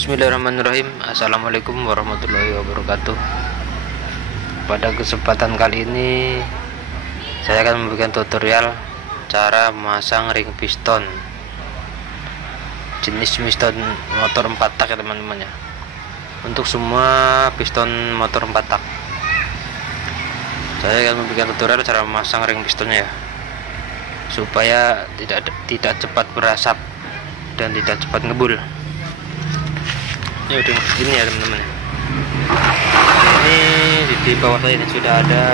Bismillahirrahmanirrahim. Assalamualaikum warahmatullahi wabarakatuh. Pada kesempatan kali ini saya akan memberikan tutorial cara memasang ring piston jenis piston motor 4 tak ya teman-teman ya, untuk semua piston motor 4 tak. Saya akan memberikan tutorial cara memasang ring pistonnya ya, supaya tidak cepat berasap dan tidak cepat ngebul. Ini ya teman-teman, ini di bawah saya ini sudah ada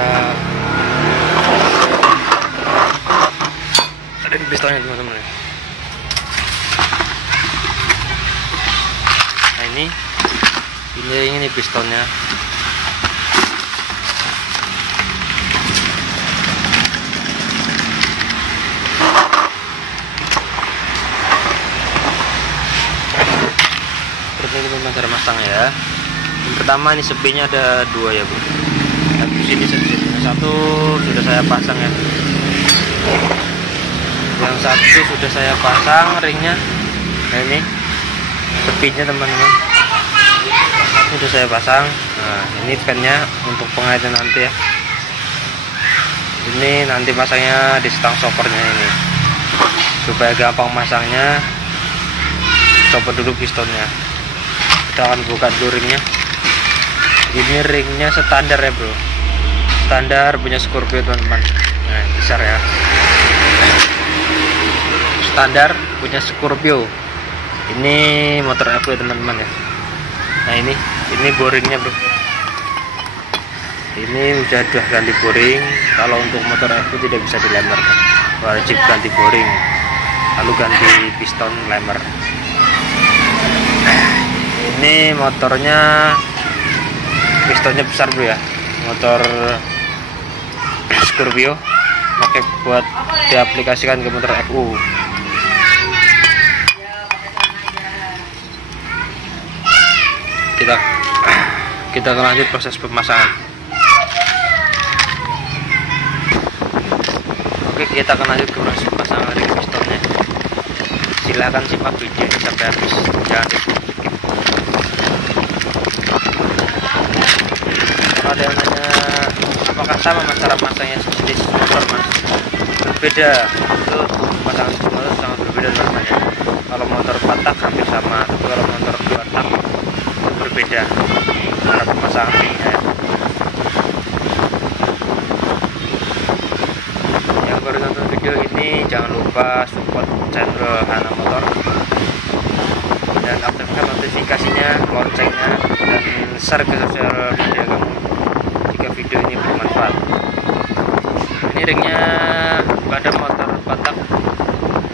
ring pistonnya teman-teman. Nah ini pistonnya. Ini teman cara masang ya. Yang pertama ini sepinya ada dua ya bro. Sini satu sudah saya pasang ya. Yang satu sudah saya pasang ringnya. Nah ini sepinya teman-teman. Sudah saya pasang. Nah ini fan-nya untuk pengaitan nanti ya. Ini nanti pasangnya di stang stoppernya ini. Supaya gampang masangnya, copot dulu pistonnya. Kita akan buka dulu ringnya. Ini ringnya standar ya bro, standar punya Scorpio teman-teman. Nah besar ya, standar punya Scorpio. Ini motor aku ya teman-teman ya. Nah ini boringnya bro, ini udah ganti boring. Kalau untuk motor aku tidak bisa dilemar, wajib ganti boring lalu ganti piston lemer. Ini motornya pistonnya besar bro ya, motor Scorpio, pakai buat diaplikasikan ke motor FU. Kita akan lanjut proses pemasangan. Oke, kita akan lanjut ke proses pemasangan ring pistonnya. Silahkan simak video ini sampai habis, jangan di skip. Ada yang nanya apakah sama mas cara masangnya jenis motor mas? Berbeda, itu pasangan motor sangat berbeda teman-teman ya. Kalau motor 4 tak hampir sama, tapi kalau motor 2 tak berbeda cara pemasangan ringnya ya. Yang baru nonton video ini jangan lupa support channel Hana Motor dan aktifkan notifikasinya, loncengnya, dan share ke sosial media kamu jika video ini bermanfaat. Ini ringnya pada motor 4 tak,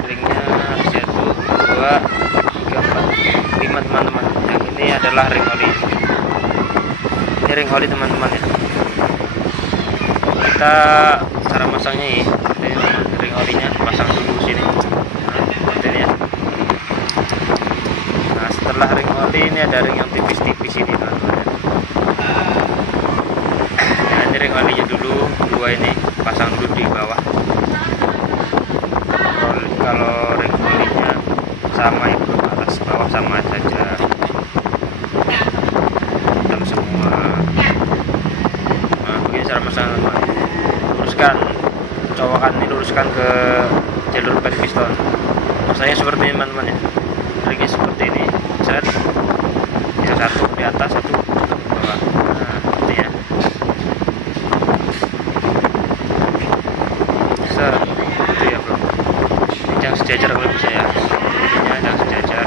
ringnya 1, 2, 3, 4, 5 teman-teman. Yang ini adalah ring oli. Ini ring oli teman-teman ya. Kita cara masangnya ini ring olinya pasang dulu sini. Nah, ya. Nah setelah ring oli ini ada ring yang tipis-tipis ini teman-teman ya. Nah ini ring olinya dulu, dua ini pasang dulu di bawah. Kalau ring olinya sama ya bro, atas bawah sama saja, hitam semua. Nah begini cara masang teman. Luruskan cowokan ini, luruskan ke jalur back piston. Masanya seperti ini teman-teman ya, ringnya seperti ini. Set, yang satu di atas, satu di bawah. Nah seperti ya. Set, itu ya bro. Jangan sejajar kalau bisa ya, ininya jangan sejajar.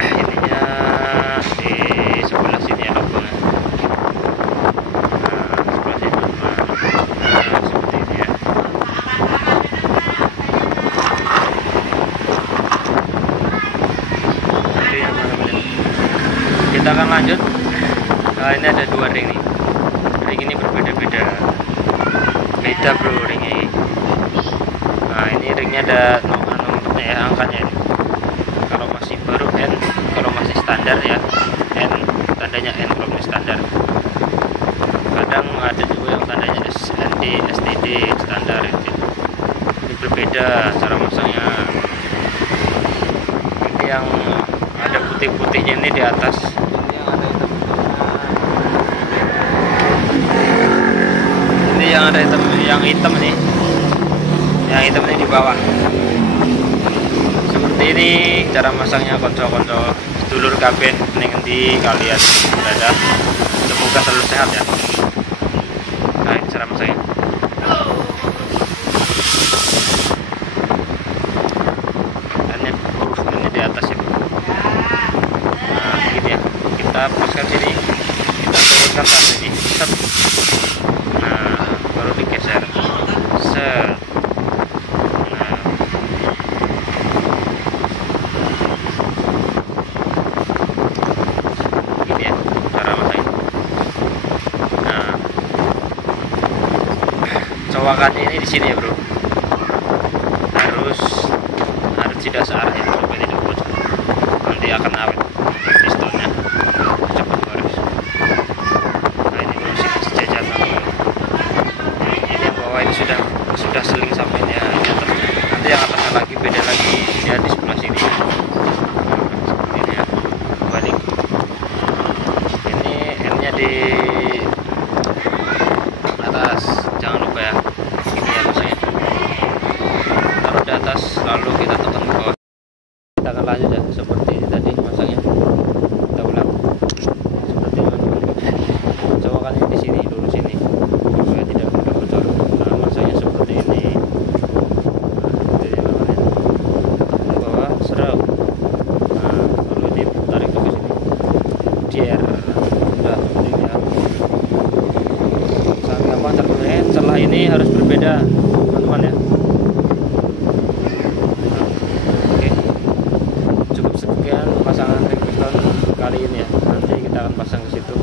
Ininya di sebelah sini ya logonya. Nah sebelah sini teman-teman. Nah seperti ini ya. Oke ya teman-teman, kita akan lanjut. Nah ini ada dua ring nih. Ring ini berbeda-beda, beda bro ringnya. Nah ini ringnya ada nomornya ya, angkanya ini. Kalau masih baru N, kalau masih standar ya N, tandanya N kalau masih standar. Kadang ada juga yang tandanya SND, STD, standar itu. Ini berbeda cara masangnya. Ini yang ada putih-putihnya ini di atas. Ini yang ada hitam, yang hitam nih. Yang hitam ini di bawah. Seperti ini cara masangnya konco-konco sedulur kabeh ning endi kalian berada. Semoga selalu sehat ya. Nah, ini cara masangnya. Ini di atas ya. Nah, begini ya. Kita paskan sini, kita turunkan tas ini. Set. Nah, baru digeser. Set. Nah. Begini ya cara masangnya. Nah, cowakannya ini di sini ya, Bro. Harus di dasar ya, supaya tidak bocor. Nanti akan awet pistonnya cepat gores. Nah, ini masih sejajar. Ini yang bawah ini sudah seling sampai ya di atasnya. Nanti yang atasnya lagi beda lagi ya di sebelah sini. Seperti ini ya. Balik. Ini N-nya di atas, jangan lupa ya. Ini ya masanya. Taruh di atas, lalu kita tekan ke bawah. Kita akan lanjut ya, seperti ini tadi masangnya. Kita ulang seperti ini. Coba kan di sini dulu sini supaya tidak mudah bocor. Nah, masangnya seperti ini. Nah, jadi ke bawah serau. Nah, lalu ini tarik ke sini. Dier. Udah seperti ini ya. Sangat gampang caranya. Celah ini harus berbeda, teman-teman ya. Sekian pasangan ring piston kali ini ya. Nanti kita akan pasang ke situ.